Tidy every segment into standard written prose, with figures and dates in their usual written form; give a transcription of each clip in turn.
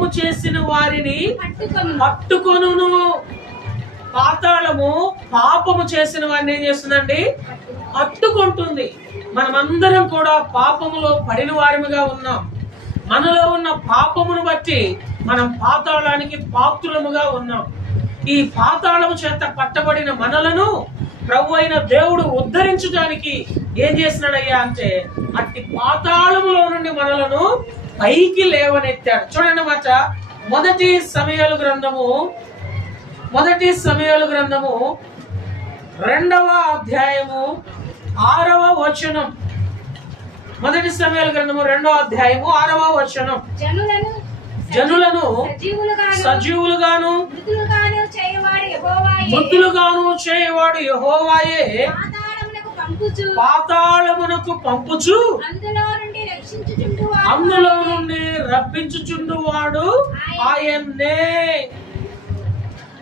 పాపము చేసిన వారిని పట్టుకొనును. పాతాళము పాపము చేసిన వారిని ఏం చేస్తుందండి? పట్టుకుంటుంది. మనమందరం కూడా పాపములో పడిన వారిగా ఉన్నాం. మనలో ఉన్న పాపమును బట్టి మనం పాతాళానికి పాత్రులముగా ఉన్నాం. ఈ పాతాళము చేత పట్టబడిన మనలను ప్రభు అయిన దేవుడు ఉద్ధరించడానికి ఏం చేసినాడయ్యా అంటే అట్టి పాతాళములో నుండి మనలను పైకి లేవనెత్తాడు. చూడండి మాట, మొదటి సమయాలు గ్రంథము 2వ అధ్యాయము 6వ వచనం. మొదటి సమయాలు గ్రంథము 2వ అధ్యాయము 6వ వచనం. జనులను సజీవులుగాను మృతులుగాను చేయవాడు యెహోవాయే, పాతాళమునకు పంపుచు అందులో నుండి రప్పించుచుండువాడు ఆయన్నే.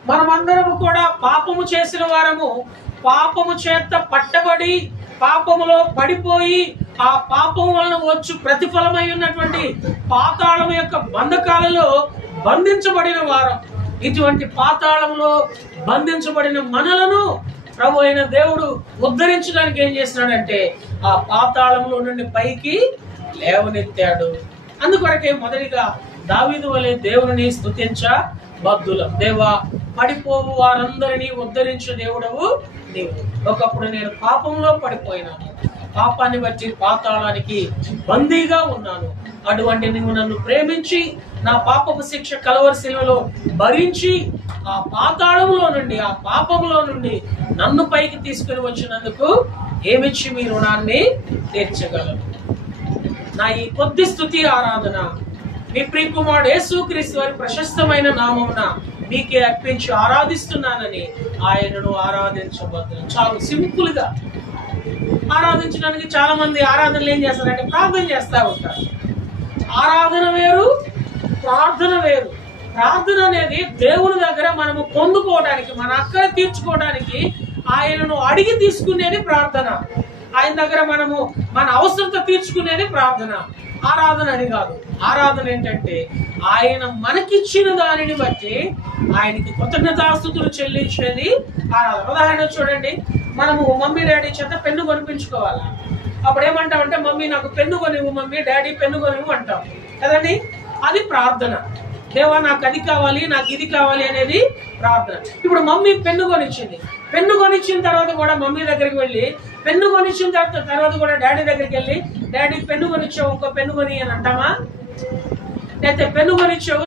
మనమందరము కూడా పాపము చేసిన వారము, పాపము చేత పట్టబడి పాపములో పడిపోయి ఆ పాపం వలన వచ్చు ప్రతిఫలమై ఉన్నటువంటి పాతాళం యొక్క బంధకాలలో బంధించబడిన వారం. ఇటువంటి పాతాళంలో బంధించబడిన మనలను ప్రభు అయిన దేవుడు ఉద్ధరించడానికి ఏం చేస్తున్నాడంటే ఆ పాతాళంలో నుండి పైకి లేవనెత్తాడు. అందుకొరకే మొదటిగా దావీదు వలె దేవుని స్తుతించబద్దులం. దేవా, పడిపోవు వారందరినీ ఉద్ధరించే దేవుడవు నీవు. ఒకప్పుడు నేను పాపంలో పడిపోయినాను, పాపాన్ని బట్టి పాతాళానికి బందీగా ఉన్నాను. అటువంటి నువ్వు నన్ను ప్రేమించి నా పాపపు శిక్ష కలవరి శిలువలో భరించి ఆ పాతాళంలో నుండి, ఆ పాపంలో నుండి నన్ను పైకి తీసుకుని వచ్చినందుకు ఏమిచ్చి మీ రుణాన్ని తీర్చగలరు. నా ఈ కొద్ది స్తుతి ఆరాధన మీ ప్రియకుమారుడు యేసుక్రీస్తు వారి ప్రశస్తమైన నామమున మీకే అర్పించి ఆరాధిస్తున్నానని ఆయనను ఆరాధించబద్దు. చాలా సింపుల్ గా ఆరాధించడానికి చాలా మంది ఆరాధనలు ఏం చేస్తారంటే ప్రార్థన చేస్తా ఉంటారు. ఆరాధన వేరు, ప్రార్థన వేరు. ప్రార్థన అనేది దేవుని దగ్గర మనము పొందుకోవడానికి, మన అక్కర తీర్చుకోవడానికి ఆయనను అడిగి తీసుకునేది ప్రార్థన. ఆయన దగ్గర మనము మన అవసరత తీర్చుకునేది ప్రార్థన. ఆరాధన అని కాదు. ఆరాధన ఏంటంటే ఆయన మనకిచ్చిన దానిని బట్టి ఆయనకి కృతజ్ఞతాస్తుతులు చెల్లించేది ఆరాధన. ఉదాహరణ చూడండి, మనము మమ్మీ డాడీ చేత పెన్ను కొనిపించుకోవాలి. అప్పుడు ఏమంటామంటే మమ్మీ నాకు పెన్ను కొనివ్వు, మమ్మీ డాడీ పెన్ను కొనివ్వు అంటాం కదండి. అది ప్రార్థన. దేవా నాకు అది కావాలి, నాకు ఇది కావాలి అనేది ప్రార్థన. ఇప్పుడు మమ్మీ పెన్ను కొనిచ్చింది. పెన్ను కొనిచ్చిన తర్వాత కూడా మమ్మీ దగ్గరికి వెళ్ళి, పెన్ను కొనిచ్చిన తర్వాత కూడా డాడీ దగ్గరికి వెళ్ళి, డాడీ పెన్ను కొనిచ్చావు, ఇంకో పెన్ను కొని అని అంటామా? లేకపోతే పెన్ను కొనిచ్చావు,